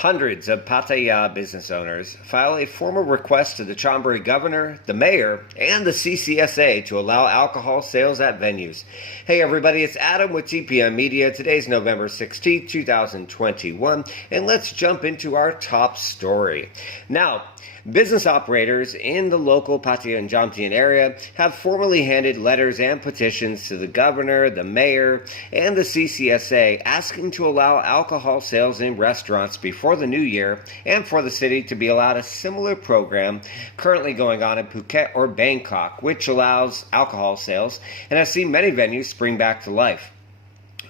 Hundreds of Pattaya business owners file a formal request to the Chonburi governor, the mayor, and the CCSA to allow alcohol sales at venues. Hey everybody, it's Adam with TPM Media. Today's November 16th, 2021, and let's jump into our top story. Now, business operators in the local Pattaya and Jomtien area have formally handed letters and petitions to the governor, the mayor, and the CCSA asking to allow alcohol sales in restaurants before the new year and for the city to be allowed a similar program currently going on in Phuket or Bangkok, which allows alcohol sales and has seen many venues spring back to life.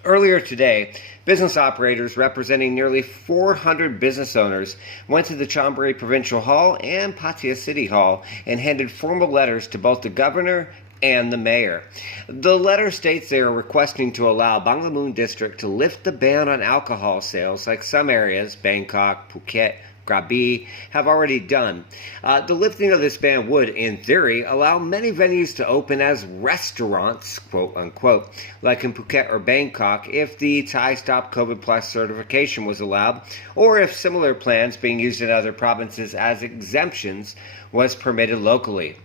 Earlier today, business operators representing nearly 400 business owners went to the Chonburi Provincial Hall and Pattaya City Hall and handed formal letters to both the governor and the mayor. The letter states they are requesting to allow Banglamun District to lift the ban on alcohol sales like some areas, Bangkok, Phuket, Krabi, have already done. The lifting of this ban would, in theory, allow many venues to open as restaurants, quote unquote, like in Phuket or Bangkok, if the Thai Stop COVID Plus certification was allowed, or if similar plans being used in other provinces as exemptions was permitted locally.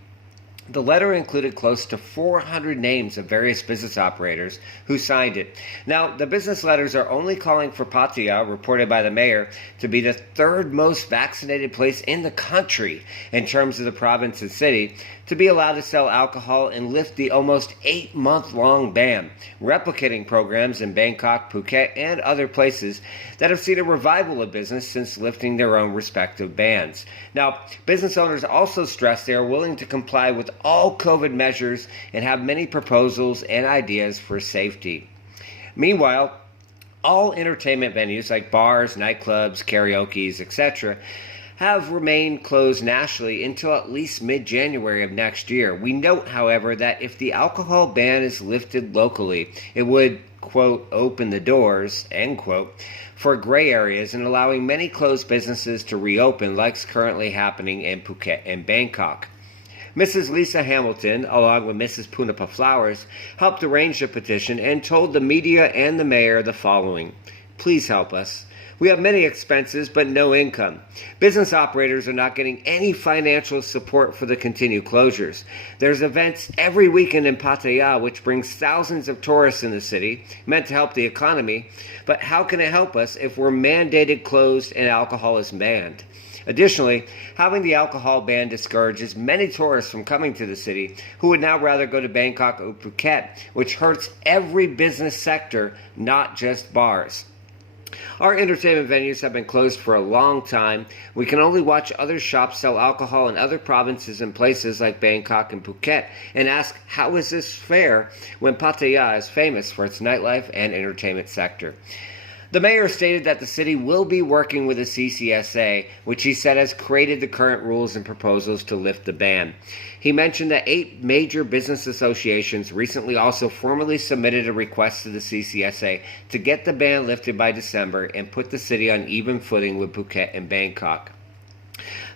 The letter included close to 400 names of various business operators who signed it. Now, the business letters are only calling for Pattaya, reported by the mayor, to be the third most vaccinated place in the country in terms of the province and city, to be allowed to sell alcohol and lift the almost 8-month-long ban, replicating programs in Bangkok, Phuket, and other places that have seen a revival of business since lifting their own respective bans. Now, business owners also stress they are willing to comply with all COVID measures and have many proposals and ideas for safety. Meanwhile, all entertainment venues like bars, nightclubs, karaoke, etc., have remained closed nationally until at least mid-January of next year. We note, however, that if the alcohol ban is lifted locally, it would, quote, open the doors, end quote, for gray areas and allowing many closed businesses to reopen, like is currently happening in Phuket and Bangkok. Mrs. Lisa Hamilton, along with Mrs. Punapa Flowers, helped arrange the petition and told the media and the mayor the following: "Please help us. We have many expenses but no income. Business operators are not getting any financial support for the continued closures. There's events every weekend in Pattaya which brings thousands of tourists in the city, meant to help the economy, but how can it help us if we're mandated closed and alcohol is banned? Additionally, having the alcohol ban discourages many tourists from coming to the city who would now rather go to Bangkok or Phuket, which hurts every business sector, not just bars. Our entertainment venues have been closed for a long time. We can only watch other shops sell alcohol in other provinces and places like Bangkok and Phuket and ask, how is this fair when Pattaya is famous for its nightlife and entertainment sector?" The mayor stated that the city will be working with the CCSA, which he said has created the current rules and proposals to lift the ban. He mentioned that 8 major business associations recently also formally submitted a request to the CCSA to get the ban lifted by December and put the city on even footing with Phuket and Bangkok.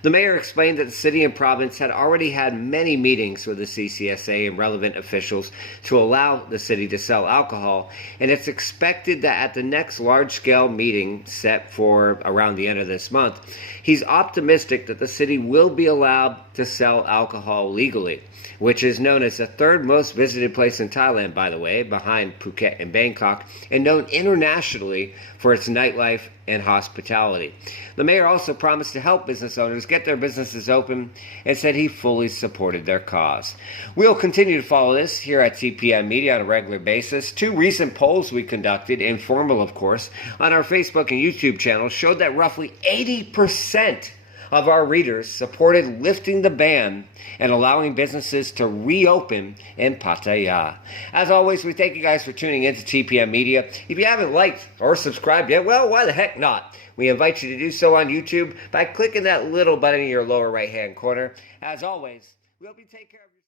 The mayor explained that the city and province had already had many meetings with the CCSA and relevant officials to allow the city to sell alcohol, and it's expected that at the next large-scale meeting set for around the end of this month, he's optimistic that the city will be allowed to sell alcohol legally, which is known as the third most visited place in Thailand, by the way, behind Phuket and Bangkok, and known internationally for its nightlife and hospitality. The mayor also promised to help business owners get their businesses open and said he fully supported their cause. We'll continue to follow this here at TPM Media on a regular basis. 2 recent polls we conducted, informal of course, on our Facebook and YouTube channel showed that roughly 80% of our readers supported lifting the ban and allowing businesses to reopen in Pattaya. As always, we thank you guys for tuning in to TPM Media. If you haven't liked or subscribed yet, well, why the heck not? We invite you to do so on YouTube by clicking that little button in your lower right-hand corner. As always, we hope you take care of yourself.